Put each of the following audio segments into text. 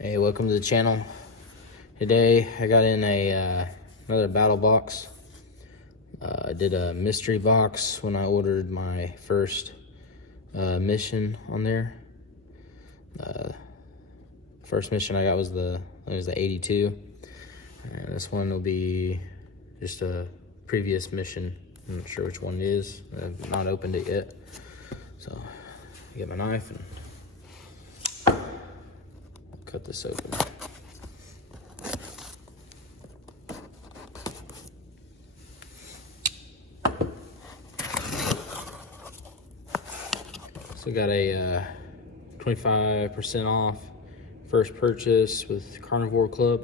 Hey, welcome to the channel. Today I got in another Battlbox. I did a mystery box when I ordered my first mission on there. First mission I got was the 82, and this one will be just a previous mission. I'm not sure which one it is. I've not opened it yet, so I get my knife and cut this open. So got a 25% off first purchase with Carnivore Club.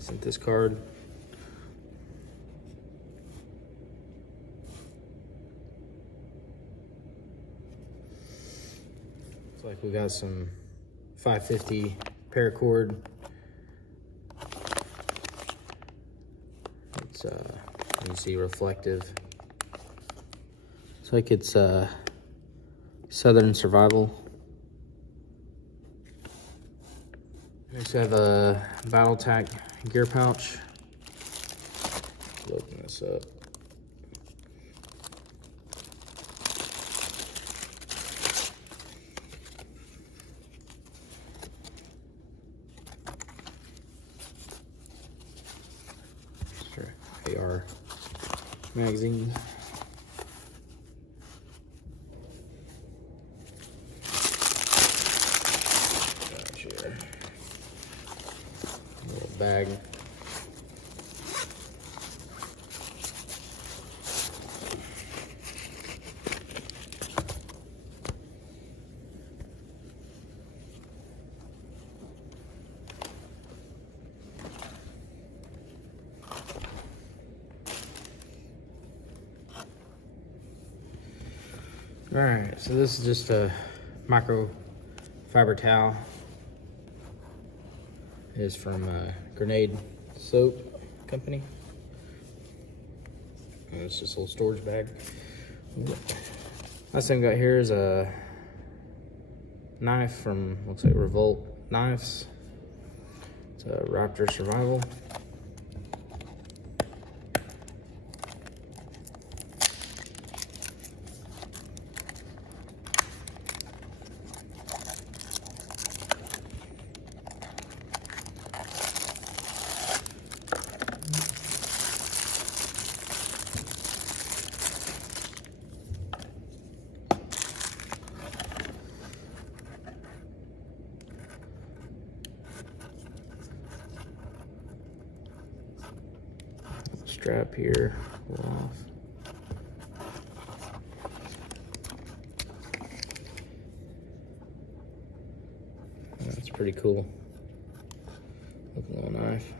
Sent this card. Looks like we got some 550 paracord. It's you see reflective. It's like it's Southern Survival. We also have a Battletech gear pouch. Let's open this up. Sure. AR magazine. Little bag. All right, so this is just a microfiber towel. It is from Grenade Soap Company. And it's just a little storage bag. Last thing we got here is a knife from, looks like Revolt Knives. It's a Raptor Survival. Strap here, pull off. That's pretty cool looking little knife.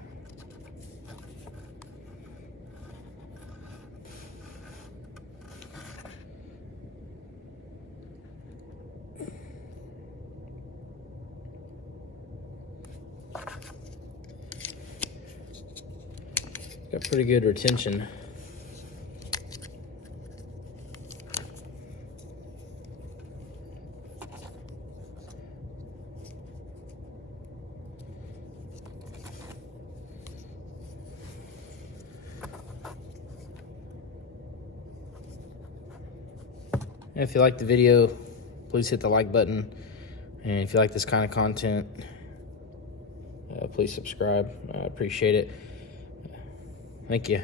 Got pretty good retention. And if you like the video, please hit the like button. And if you like this kind of content, please subscribe. I appreciate it. Thank you.